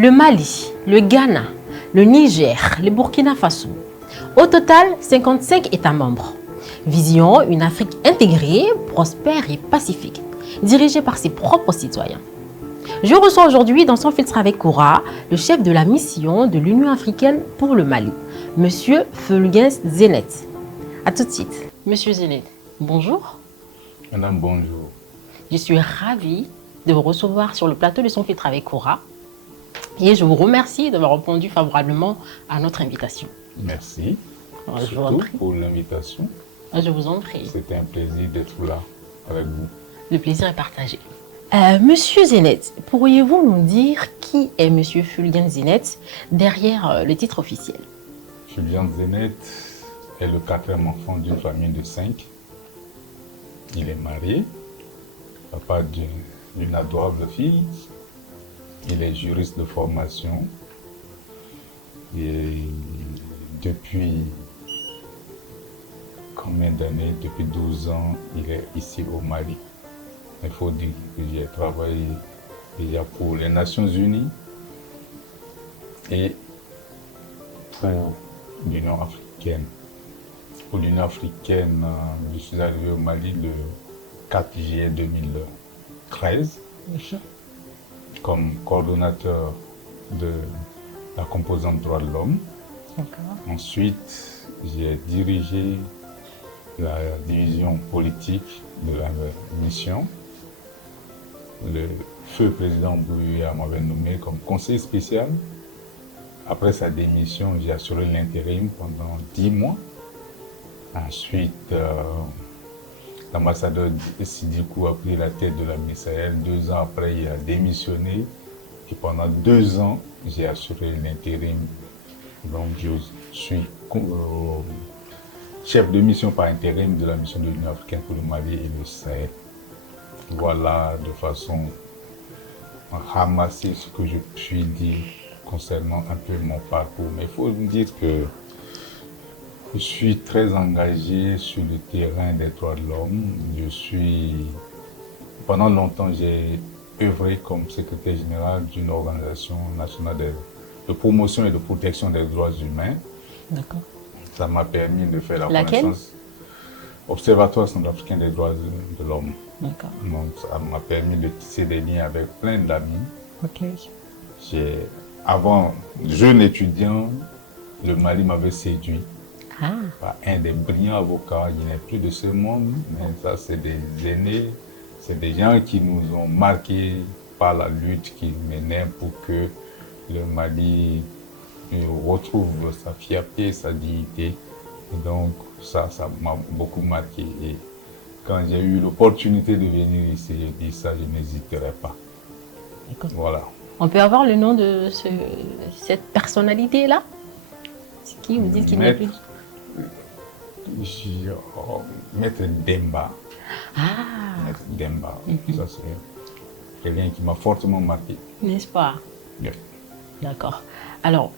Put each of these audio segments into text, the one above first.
le Mali, le Ghana, le Niger, le Burkina Faso. Au total, 55 États membres. Vision, une Afrique intégrée, prospère et pacifique, dirigée par ses propres citoyens. Je reçois aujourd'hui dans son filtre avec Koura, le chef de la mission de l'Union africaine pour le Mali, Monsieur Fulgens Zenet. A tout de suite. Monsieur Zenet, bonjour. Madame, bonjour. Je suis ravie de vous recevoir sur le plateau de son filtre avec Koura et je vous remercie d'avoir répondu favorablement à notre invitation. Merci. Je vous en prie. Pour l'invitation. Je vous en prie. C'était un plaisir d'être là avec vous. Le plaisir est partagé. Monsieur Zenet, pourriez-vous nous dire qui est Monsieur Fulgens Zenet derrière le titre officiel? Fulgens Zenet est le quatrième enfant d'une famille de 5. Il est marié, papa d'une adorable fille. Il est juriste de formation. Et depuis combien d'années? Depuis 12 ans, il est ici au Mali. Il faut dire que j'ai travaillé déjà pour les Nations Unies et pour l'Union africaine. Pour l'Union africaine, je suis arrivé au Mali le 4 juillet 2013 comme coordonnateur de la composante droits de l'homme. Ensuite, j'ai dirigé la division politique de la mission. Le feu président Bouya m'avait nommé comme conseiller spécial. Après sa démission, j'ai assuré l'intérim pendant 10 mois. Ensuite, l'ambassadeur Sidikou a pris la tête de la MISAEL. 2 ans après, il a démissionné. Et pendant 2 ans, j'ai assuré l'intérim. Donc, je suis chef de mission par intérim de la mission de l'Union africaine pour le Mali et le Sahel. Voilà de façon ramassée ce que je puis dire concernant un peu mon parcours. Mais il faut me dire que je suis très engagé sur le terrain des droits de l'homme. Pendant longtemps, j'ai œuvré comme secrétaire général d'une organisation nationale de promotion et de protection des droits humains. D'accord. Ça m'a permis de faire la Laquelle? connaissance. Observatoire centrafricain des droits de l'homme. D'accord. Donc ça m'a permis de tisser des liens avec plein d'amis. Ok. Avant, jeune étudiant, le Mali m'avait séduit par un des brillants avocats. Il n'est plus de ce monde, mais ça c'est des aînés, c'est des gens qui nous ont marqués par la lutte qu'ils menaient pour que le Mali retrouve sa fierté, sa dignité. Et donc ça m'a beaucoup marqué. Et quand j'ai eu l'opportunité de venir ici, j'ai dit ça, je n'hésiterai pas. Voilà. On peut avoir le nom de cette personnalité-là? C'est qui? Vous dites qu'il n'est plus... Maître Demba. Maître Demba. Ça, c'est quelqu'un qui m'a fortement marqué. N'est-ce pas? Oui. D'accord. Alors,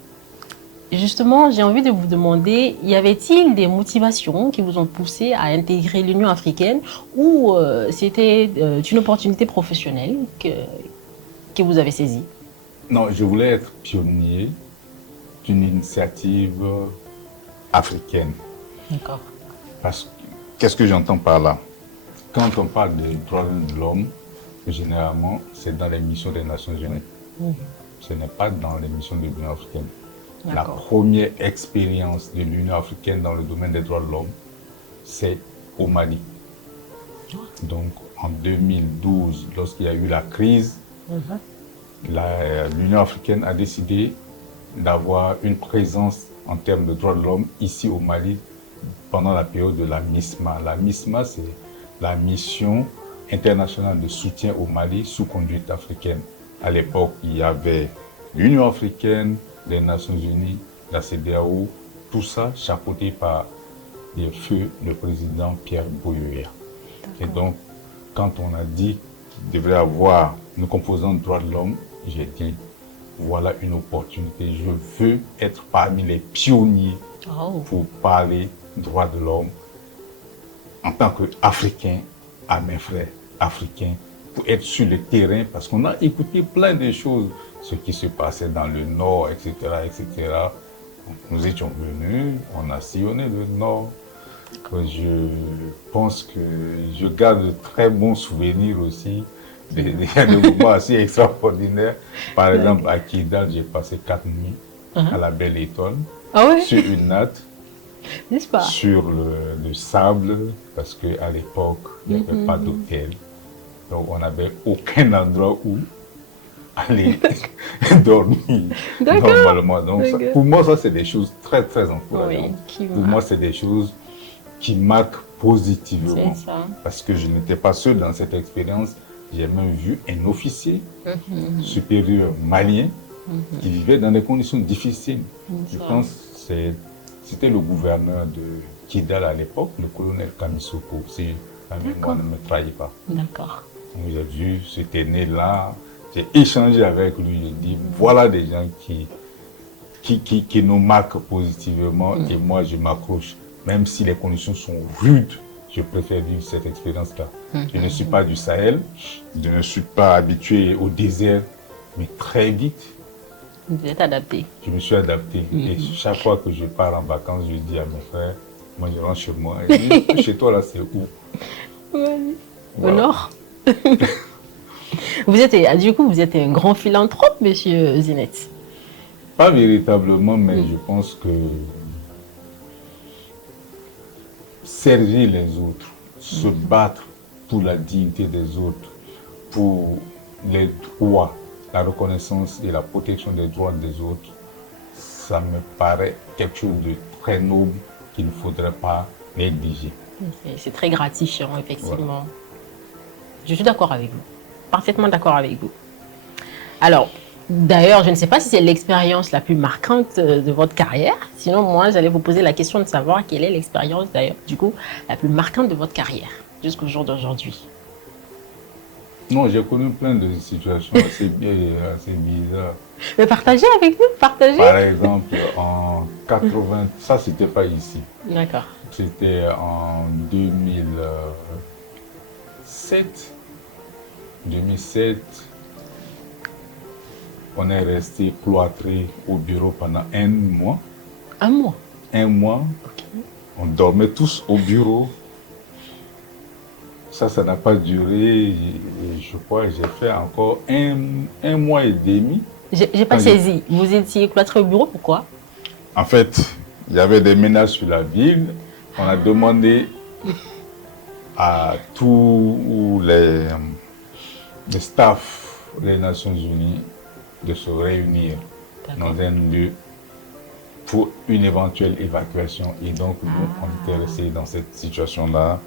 justement, j'ai envie de vous demander, y avait-il des motivations qui vous ont poussé à intégrer l'Union africaine ou c'était une opportunité professionnelle que vous avez saisie? Non, je voulais être pionnier d'une initiative africaine. D'accord. Parce que, qu'est-ce que j'entends par là? Quand on parle de droits de l'homme, généralement, c'est dans les missions des Nations Unies. Ce n'est pas dans les missions de l'Union africaine. La première expérience de l'Union africaine dans le domaine des droits de l'homme, c'est au Mali. Donc, en 2012, lorsqu'il y a eu la crise, l'Union africaine a décidé d'avoir une présence en termes de droits de l'homme ici au Mali pendant la période de la MISMA. La MISMA, c'est la mission internationale de soutien au Mali sous conduite africaine. À l'époque, il y avait l'Union africaine, les Nations unies, la CEDEAO, tout ça chapeauté par le président Pierre Buyoya. Et donc, quand on a dit qu'il devrait avoir une composante droits de l'homme, j'ai dit, voilà une opportunité. Je veux être parmi les pionniers pour parler droits de l'homme en tant qu'Africain à mes frères africains, pour être sur le terrain, parce qu'on a écouté plein de choses ce qui se passait dans le nord, etc., etc. Nous étions venus, on a sillonné le nord. Je pense que je garde de très bons souvenirs aussi, des moments assez extraordinaires. Par exemple, à Kidal, j'ai passé 4 nuits à la Belle Étoile, sur une natte, n'est-ce pas? sur le sable, parce qu'à l'époque, il n'y avait pas d'hôtel. Donc, on n'avait aucun endroit où aller dormir normalement. Donc, ça, pour moi, ça, c'est des choses très, très encourageantes. Pour moi, c'est des choses qui marquent positivement. Parce que je n'étais pas seul dans cette expérience. J'ai même vu un officier supérieur malien qui vivait dans des conditions difficiles. Je pense que c'était le gouverneur de Kidal à l'époque, le colonel Kamisoko, si la mémoire ne me trahit pas. D'accord. J'ai vu cet aîné-là, j'ai échangé avec lui, j'ai dit, voilà des gens qui nous marquent positivement et moi je m'accroche. Même si les conditions sont rudes, je préfère vivre cette expérience-là. Je ne suis pas du Sahel, je ne suis pas habitué au désert, mais très vite, vous êtes adapté. Je me suis adapté. Et chaque fois que je pars en vacances, je dis à mes frères, moi je rentre chez moi. Et je dis, chez toi là, c'est où? Voilà. Au nord. Du coup, vous êtes un grand philanthrope, monsieur Zinette. Pas véritablement, mais je pense que servir les autres, se battre pour la dignité des autres, pour les droits, la reconnaissance et la protection des droits des autres, ça me paraît quelque chose de très noble qu'il ne faudrait pas négliger. C'est très gratifiant, effectivement. Voilà. Je suis d'accord avec vous, parfaitement d'accord avec vous. Alors, d'ailleurs, je ne sais pas si c'est l'expérience la plus marquante de votre carrière. Sinon, moi, j'allais vous poser la question de savoir quelle est l'expérience, d'ailleurs, du coup, la plus marquante de votre carrière, jusqu'au jour d'aujourd'hui. Non, j'ai connu plein de situations assez bizarres. Mais partagez avec nous, partagez. Par exemple, en 80, ça, c'était pas ici. D'accord. C'était en 2007. 2007. On est resté cloîtré au bureau pendant 1 mois. 1 mois? 1 mois. Okay. On dormait tous au bureau. Ça n'a pas duré. Et je crois que j'ai fait encore un mois et demi. J'ai pas saisi. Vous étiez cloîtré au bureau, pourquoi? En fait, il y avait des menaces sur la ville. On a demandé à tous les staffs des Nations Unies de se réunir dans un lieu pour une éventuelle évacuation. Et donc, nous, on était restés dans cette situation-là.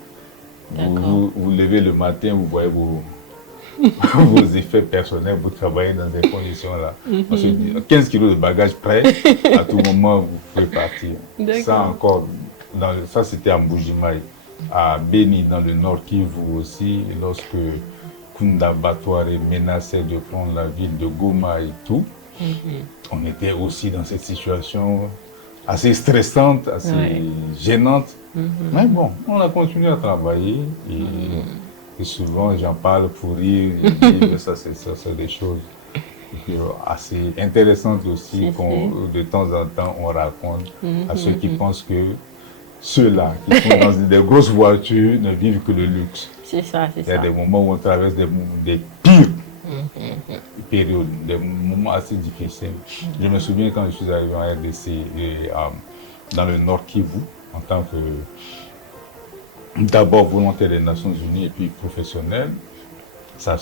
Vous levez le matin, vous voyez vos effets personnels, vous travaillez dans ces conditions-là. On se dit, 15 kilos de bagages prêts, à tout moment, vous pouvez partir. Ça encore, ça c'était à Mbujimaï, à Beni, dans le Nord Kivu aussi, lorsque Kunda Batouare menaçait de prendre la ville de Goma et tout. On était aussi dans cette situation assez stressante, assez gênante. Mais bon, on a continué à travailler et souvent j'en parle pour rire. Et ça, c'est des choses assez intéressantes aussi qu'on de temps en temps on raconte à ceux qui pensent que ceux-là qui sont dans des grosses voitures ne vivent que le luxe. C'est ça, c'est ça. Il y a des moments où on traverse des pires périodes, des moments assez difficiles. Je me souviens quand je suis arrivé en RDC, dans le Nord Kivu, en tant que d'abord volontaire des Nations Unies et puis professionnel, ça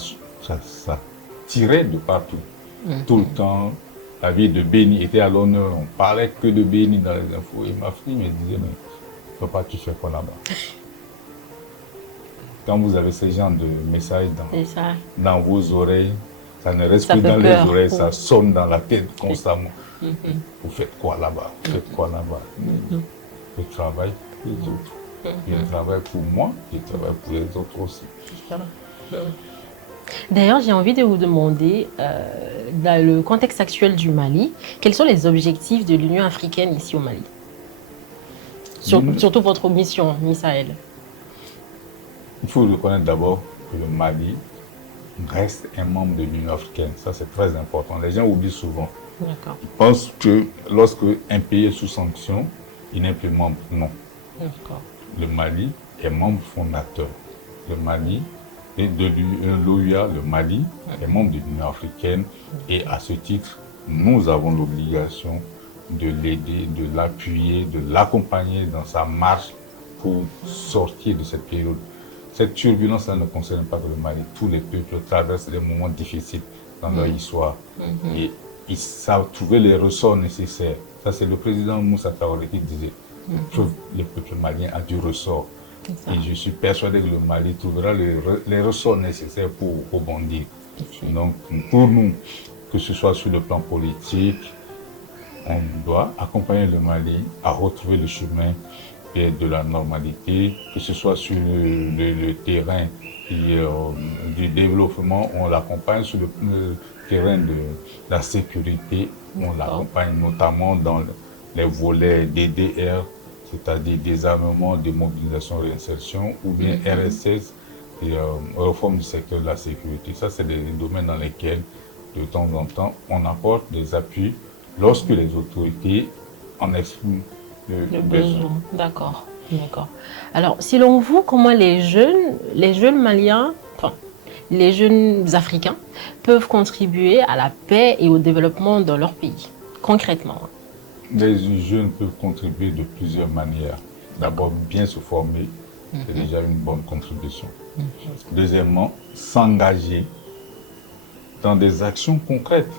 tirait de partout. Tout le temps, la ville de Beni était à l'honneur. On parlait que de Beni dans les infos. Et ma fille me disait, mais papa, tu fais quoi là-bas? Quand vous avez ce genre de messages dans vos oreilles, ça ne reste que dans les oreilles, ça sonne dans la tête constamment. Vous faites quoi là-bas? Vous faites quoi là-bas? Je travaille pour les autres. Je travaille pour moi, je travaille pour les autres aussi. D'ailleurs, j'ai envie de vous demander, dans le contexte actuel du Mali, quels sont les objectifs de l'Union africaine ici au Mali? Surtout votre mission, Miss Sahel. Il faut reconnaître d'abord que le Mali reste un membre de l'Union africaine. Ça, c'est très important. Les gens oublient souvent. D'accord. Ils pensent que lorsque un pays est sous sanction, il n'est plus membre. Non. D'accord. Le Mali est membre fondateur. Le Mali est de l'OUA, le Mali est membre de l'Union africaine et à ce titre, nous avons l'obligation de l'aider, de l'appuyer, de l'accompagner dans sa marche pour sortir de cette période. Cette turbulence, ça ne concerne pas que le Mali. Tous les peuples traversent des moments difficiles dans leur histoire. Et ils savent trouver les ressorts nécessaires. Ça, c'est le président Moussa Traoré qui disait que le peuple malien a du ressort. Et je suis persuadé que le Mali trouvera les ressorts nécessaires pour rebondir. Donc, pour nous, que ce soit sur le plan politique, on doit accompagner le Mali à retrouver le chemin de la normalité, que ce soit sur le terrain du développement, on l'accompagne sur le terrain de la sécurité, on l'accompagne notamment dans les volets DDR, c'est-à-dire désarmement, démobilisation, réinsertion, ou bien RSS, et réforme du secteur de la sécurité. Ça, c'est des domaines dans lesquels, de temps en temps, on apporte des appuis lorsque les autorités en expriment le besoin. D'accord, d'accord. Alors, selon vous, comment les jeunes Maliens, enfin, les jeunes Africains peuvent contribuer à la paix et au développement dans leur pays, concrètement? Les jeunes peuvent contribuer de plusieurs manières. D'abord, bien se former, c'est déjà une bonne contribution. Deuxièmement, s'engager dans des actions concrètes.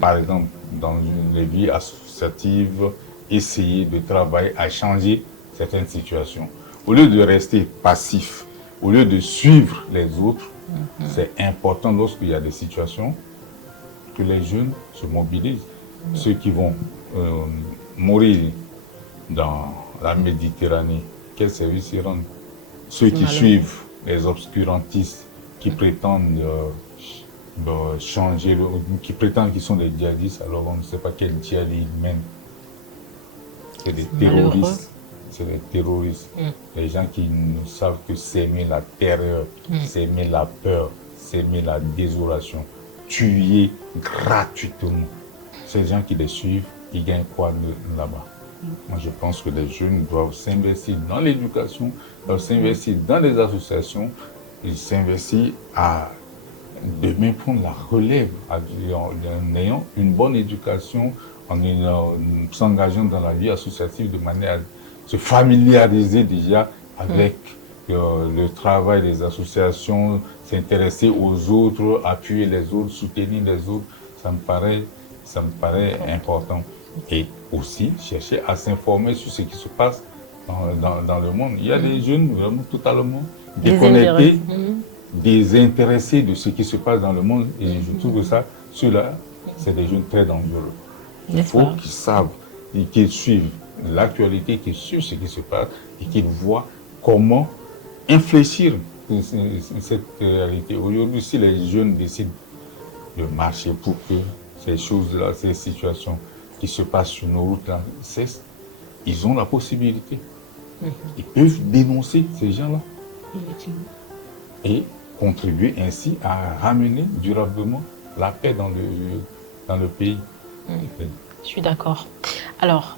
Par exemple, dans les vies associatives, essayer de travailler à changer certaines situations. Au lieu de rester passif, au lieu de suivre les autres, c'est important lorsqu'il y a des situations que les jeunes se mobilisent. Ceux qui vont mourir dans la Méditerranée, quel service ils rendent? Ceux qui suivent les obscurantistes, qui prétendent changer, qui prétendent qu'ils sont des djihadistes, alors on ne sait pas quel djihad ils mènent. C'est des terroristes. C'est des terroristes. Les gens qui ne savent que s'aimer la terreur, s'aimer la peur, s'aimer la désolation, tuer gratuitement. Ces gens qui les suivent, ils gagnent quoi là-bas? Moi, je pense que les jeunes doivent s'investir dans l'éducation, doivent s'investir dans les associations, ils s'investissent à demain prendre la relève en ayant une bonne éducation, en s'engageant dans la vie associative de manière à se familiariser déjà avec le travail des associations, s'intéresser aux autres, appuyer les autres, soutenir les autres. Ça me paraît important. Et aussi chercher à s'informer sur ce qui se passe dans le monde. Il y a des jeunes vraiment totalement déconnectés, désintéressés de ce qui se passe dans le monde. Et je trouve que ça, ceux-là, c'est des jeunes très dangereux. Il faut qu'ils savent et qu'ils suivent l'actualité, qu'ils suivent ce qui se passe et qu'ils voient comment infléchir cette réalité. Aujourd'hui, si les jeunes décident de marcher pour que ces choses-là, ces situations qui se passent sur nos routes là cessent, ils ont la possibilité. Ils peuvent dénoncer ces gens-là et contribuer ainsi à ramener durablement la paix dans le pays. Je suis d'accord. Alors,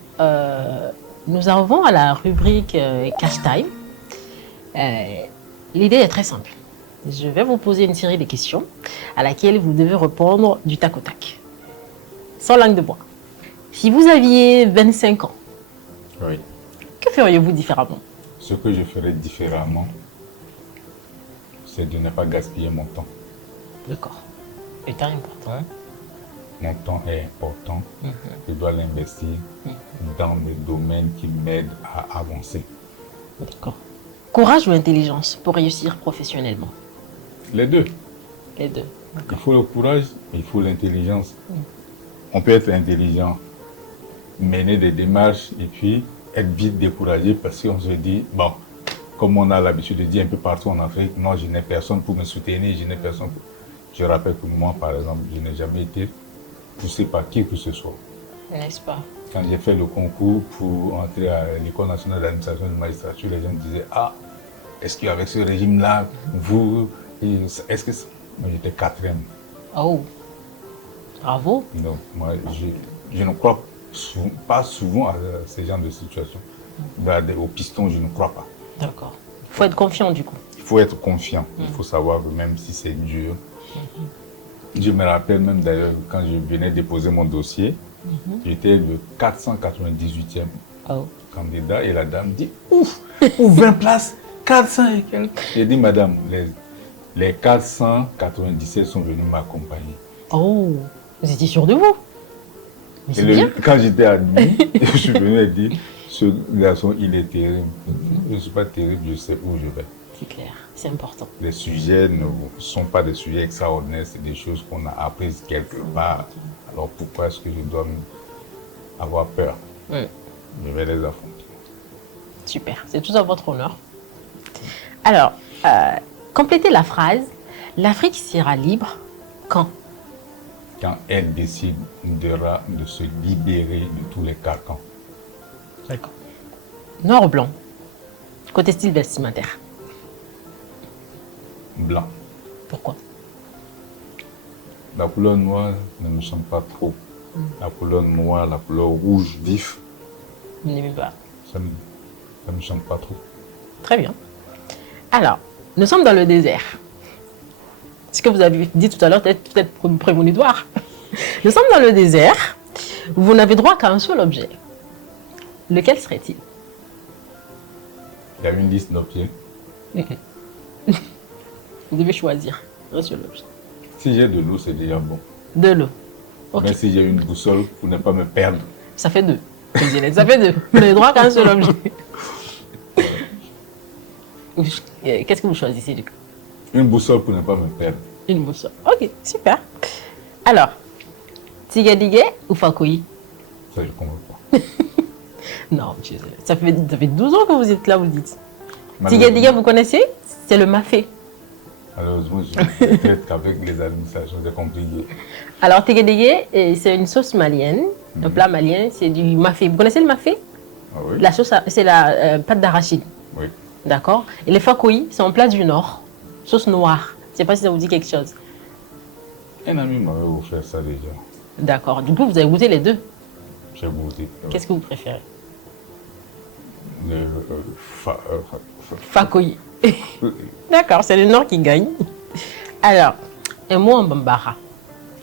nous arrivons à la rubrique Cash Time. L'idée est très simple. Je vais vous poser une série de questions à laquelle vous devez répondre du tac au tac, sans langue de bois. Si vous aviez 25 ans, oui, que feriez-vous différemment? Ce que je ferais différemment, c'est de ne pas gaspiller mon temps. D'accord. Le temps est important. Mon temps est important. Je dois l'investir dans les domaines qui m'aident à avancer. D'accord. Courage ou intelligence pour réussir professionnellement? Les deux. Les deux. Il faut le courage, il faut l'intelligence. On peut être intelligent, mener des démarches et puis être vite découragé parce qu'on se dit, bon, comme on a l'habitude de dire un peu partout en Afrique, non, je n'ai personne pour me soutenir, je n'ai personne pour... Je rappelle que moi, par exemple, je n'ai jamais été poussé par qui que ce soit. N'est-ce pas? Quand j'ai fait le concours pour entrer à l'École nationale d'administration de magistrature, les gens me disaient, ah, est-ce qu'avec ce régime-là, vous, est-ce que Moi, j'étais quatrième. Oh, bravo. Donc, moi, je ne crois pas souvent à ces genres de situations. Au piston, je ne crois pas. D'accord. Il faut être confiant du coup. Il faut être confiant. Il faut savoir que même si c'est dur. Je me rappelle même d'ailleurs quand je venais déposer mon dossier, j'étais le 498e Oh. candidat et la dame dit ouf, pour 20 places, 400 et quelques. J'ai dit madame, les 497 sont venus m'accompagner. Oh, vous étiez sûr de vous? Mais c'est Et bien. quand j'étais admis, je suis venu et dit ce garçon il est terrible. Je ne suis pas terrible, je sais où je vais. C'est clair, c'est important. Les sujets ne sont pas des sujets extraordinaires, c'est des choses qu'on a apprises quelque part. Alors pourquoi est-ce que je dois avoir peur? Je vais les affronter. Super, c'est tout à votre honneur. Alors, complétez la phrase. L'Afrique sera libre quand? Quand elle décidera de se libérer de tous les carcans. D'accord. Noir ou blanc? Côté style vestimentaire. Blanc. Pourquoi? La couleur noire ne me chante pas trop. La couleur noire, la couleur rouge vif, Vous n'aimez pas. ça me chante pas trop. Très bien. Alors, nous sommes dans le désert. Ce que vous avez dit tout à l'heure, peut-être prémonitoire. Nous sommes dans le désert. Vous n'avez droit qu'à un seul objet. Lequel serait-il? Il y a une liste d'objets. Vous devez choisir un seul objet. Si j'ai de l'eau, c'est déjà bon. De l'eau. Ok. Mais si j'ai une boussole pour ne pas me perdre, Ça fait deux. Ça fait deux. Vous n'avez droit qu'à un seul objet. Qu'est-ce que vous choisissez du coup? une boussole pour ne pas me perdre. Une boussole. Ok, super. Alors, Tigadigé ou Fakoyi? Ça, je ne comprends pas. Non, ça fait 12 ans que vous êtes là, vous dites. Malheureusement- Tigadigé, vous connaissez? C'est le mafé. Malheureusement, je traite qu'avec les administrations, c'est compliqué. Alors, Tigadigé, c'est une sauce malienne. Un plat malien, c'est du mafé. Vous connaissez le mafé? Ah oui? La sauce, c'est la pâte d'arachide. Oui. D'accord? Et les fakoyi, c'est un plat du Nord. Sauce noire. Je ne sais pas si ça vous dit quelque chose. Un ami m'avait offert ça déjà. D'accord. Du coup, vous avez goûté les deux. J'ai goûté. Qu'est-ce que vous préférez? Le, Fakoyi. D'accord, c'est le Nord qui gagne. Alors, un mot en bambara.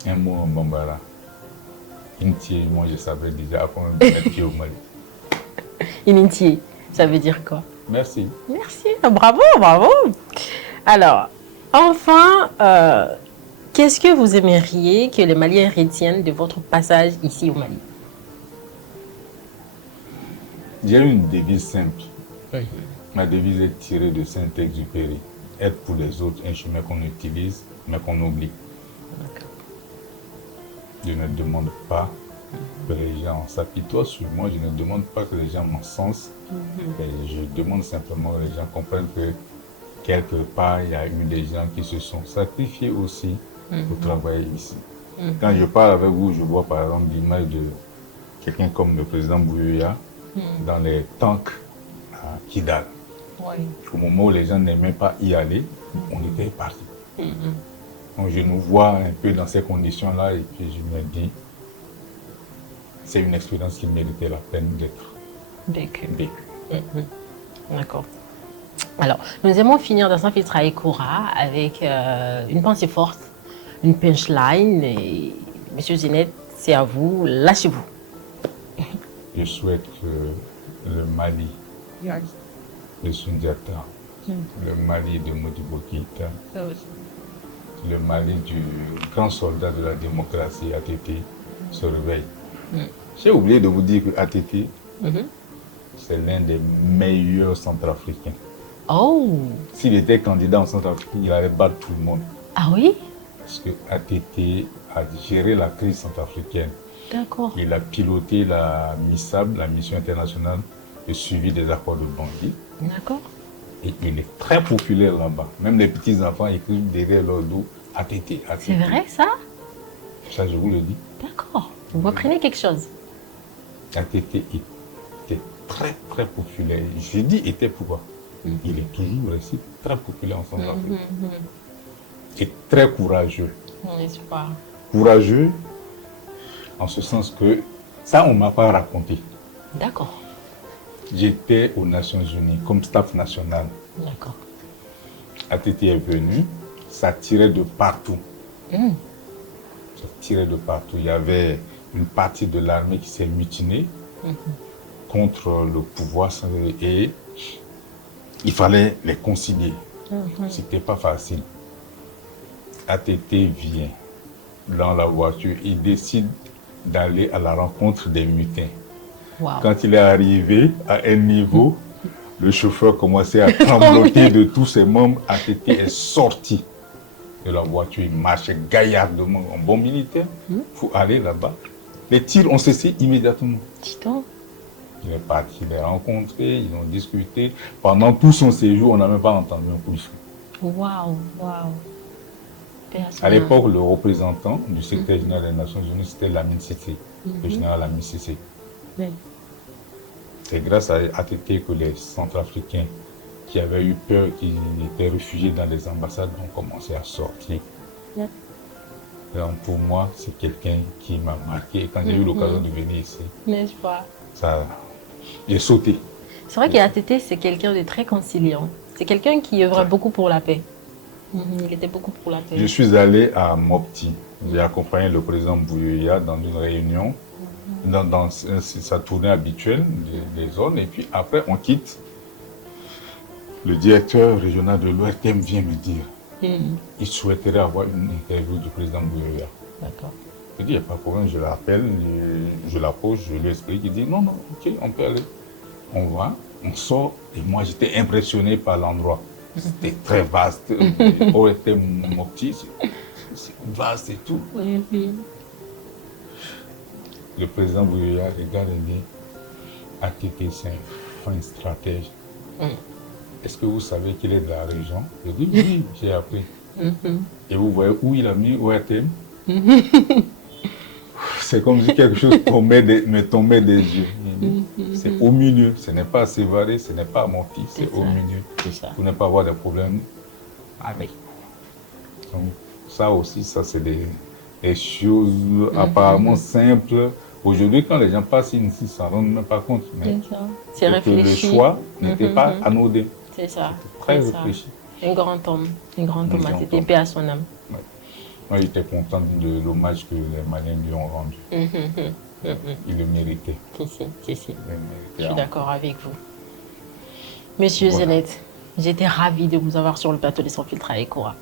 un mot en bambara. Intié, moi je savais déjà avant de mettre pied au Mali. Inintié, ça veut dire quoi? Merci. Merci, bravo, bravo. Alors, enfin, qu'est-ce que vous aimeriez que les Maliens retiennent de votre passage ici au Mali? J'ai une devise simple. Oui. Ma devise est tirée de Saint-Exupéry. Être pour les autres un chemin qu'on utilise, mais qu'on oublie. D'accord. Je ne demande pas que les gens s'apitoient sur moi, je ne demande pas que les gens m'encensent. Je demande simplement que les gens comprennent que quelque part, il y a eu des gens qui se sont sacrifiés aussi pour travailler ici. Quand je parle avec vous, je vois par exemple l'image de quelqu'un comme le président Bouyoya dans les tanks à Kidal. Oui. Au moment où les gens n'aimaient pas y aller, on était parti. Donc je nous vois un peu dans ces conditions-là et puis je me dis, c'est une expérience qui méritait la peine d'être vécue. D'accord. Alors, nous aimons finir dans Saint-Fitra et Koura avec une pensée forte, une punchline. Et Monsieur Zenet, c'est à vous, lâchez-vous. Je souhaite que le Mali de Sundiata, le Mali de Modibo Keïta, le Mali du grand soldat de la démocratie, ATT, se réveille. J'ai oublié de vous dire que ATT, c'est l'un des meilleurs centrafricains. Oh! S'il était candidat en Centrafrique, il allait battre tout le monde. Ah oui? Parce que ATT a géré la crise centrafricaine. D'accord. Il a piloté la MISAB, la mission internationale de suivi des accords de Bangui. D'accord. Et il est très populaire là-bas. Même les petits-enfants écrivent derrière leur dos ATT, ATT. C'est vrai ça? Ça, je vous le dis. D'accord. Vous apprenez quelque chose. ATT était très, très populaire. Je dis était pourquoi. Il est toujours resté très populaire en Centrafrique. et très courageux. N'est-ce pas? Courageux en ce sens que ça, on ne m'a pas raconté. D'accord. J'étais aux Nations Unies comme staff national. D'accord. ATT est venu, ça tirait de partout. Mm. Ça tirait de partout. Il y avait une partie de l'armée qui s'est mutinée contre le pouvoir et il fallait les concilier. C'était pas facile. ATT vient dans la voiture, il décide d'aller à la rencontre des mutins. Wow. Quand il est arrivé à un niveau, le chauffeur commençait à trembloter de tous ses membres. ATT est sorti de la voiture, il marchait gaillardement, en bon militaire. Il faut aller là-bas. Les tirs ont cessé immédiatement. Dis donc. Il est parti les rencontrer, ils ont discuté. Pendant tout son séjour, on n'a même pas entendu un coup de feu. Waouh, waouh. À l'époque, le représentant du secrétaire général des Nations Unies, c'était Lamine Cissé, le général Lamine Cissé. Oui. C'est grâce à ATT que les Centrafricains qui avaient eu peur, qui étaient réfugiés dans les ambassades, ont commencé à sortir. Oui. Donc pour moi, c'est quelqu'un qui m'a marqué. Et quand j'ai eu l'occasion de venir ici, n'est-ce pas? J'ai sauté. C'est vrai qu'ATT, c'est quelqu'un de très conciliant. C'est quelqu'un qui œuvrait beaucoup pour la paix. Il était beaucoup pour la paix. Je suis allé à Mopti. J'ai accompagné le président Bouyoya dans une réunion, dans sa tournée habituelle des zones. Et puis après, on quitte. Le directeur régional de l'ORTM vient me dire il souhaiterait avoir une interview du président Bouyoya. D'accord. Je dis, il n'y a pas de problème, je l'appelle, je l'approche, je lui explique. Il dit, non, non, ok, on peut aller. On va, on sort. Et moi, j'étais impressionné par l'endroit. C'était très vaste. ORTM Mopti, c'est vaste et tout. Oui, oui. Le président Bouyoya regarde et dit, ATT, c'est un fin stratège. Est-ce que vous savez qu'il est de la région? Je dis, oui, j'ai appris. Et vous voyez où il a mis ORTM? C'est comme si quelque chose me tombait des yeux. C'est au milieu, ce n'est pas à Sévaré, ce n'est pas à Mopti, c'est au milieu. Pour ne pas avoir de problèmes. Allez. Donc, ça aussi, ça c'est des choses apparemment simples. Aujourd'hui, quand les gens passent ici, ils ne s'en rendent même pas compte. Mais c'est réfléchi. Le choix n'était pas anodin. C'est ça. Très réfléchi. Un grand homme. Un grand homme a été paix à son âme. Ouais. Moi, j'étais content de l'hommage que les Maliens lui ont rendu. Il le méritait. Si. Je suis d'accord avec vous. Monsieur Zenet, j'étais ravie de vous avoir sur le plateau des Sans Filtre avec Koura.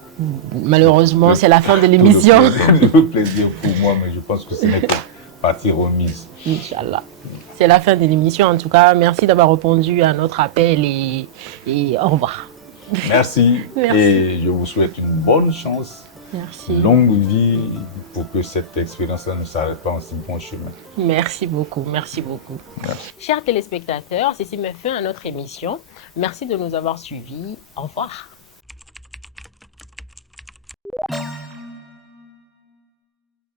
Malheureusement, c'est la fin de l'émission. Le plaisir pour moi, mais je pense que ce n'est que partie remise. Inch'Allah. C'est la fin de l'émission. En tout cas, merci d'avoir répondu à notre appel et au revoir. Merci. Et je vous souhaite une bonne chance. Merci. Longue vie pour que cette expérience-là ne s'arrête pas en si bon chemin. Merci beaucoup, merci beaucoup. Merci. Chers téléspectateurs, ceci met fin à notre émission. Merci de nous avoir suivis. Au revoir.